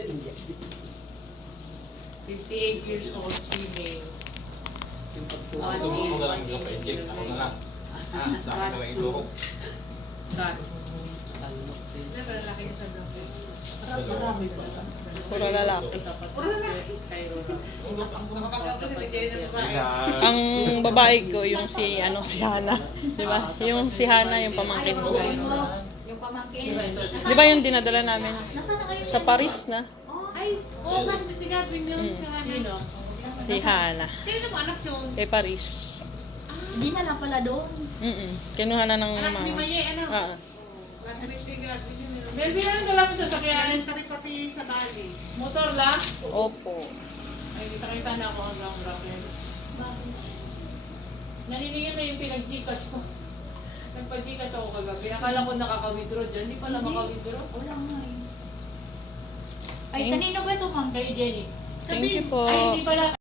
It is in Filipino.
Sa India. 58 years old female. Yung pagtuwa. Ah, Gusto mo na lang yung pa-inject. Ako na lang. Ha? Sa akin na lang ito. Saan? Kalmot din. Never, laki niya sa doktor. Marami pa. Puro lalaki. Puro lalaki. Ang babae ko, yung si Hana. Di ba? Yung si Hana, yung pamangkin mo. Yung pamangkin. Di ba yung dinadala namin? Nasaan na kayo? Sa Paris na. Ay, oo, mas tigatwin yun. Sino? Si Hana. Sino mo anak yun? Kay Paris. Hindi na lang pala doon. Kinuha na ng Anak ni mama. Maye, ano? Ah. Melvin, ano ko lang sa sakyanan pati sa Bali? Motor lang? Opo. Ay, sakay sana ako hanggang Rockland. Naniningin na yung pinag-gcash ko. Nagpa-gcash ako kagabi. Akala ko nakaka-withdraw dyan. Hindi pala maka-withdraw. Wala nga eh. Ay, Thank- kanino ba ito, ma'am? Kay Jenny. Thank you po. Ay, hindi pala.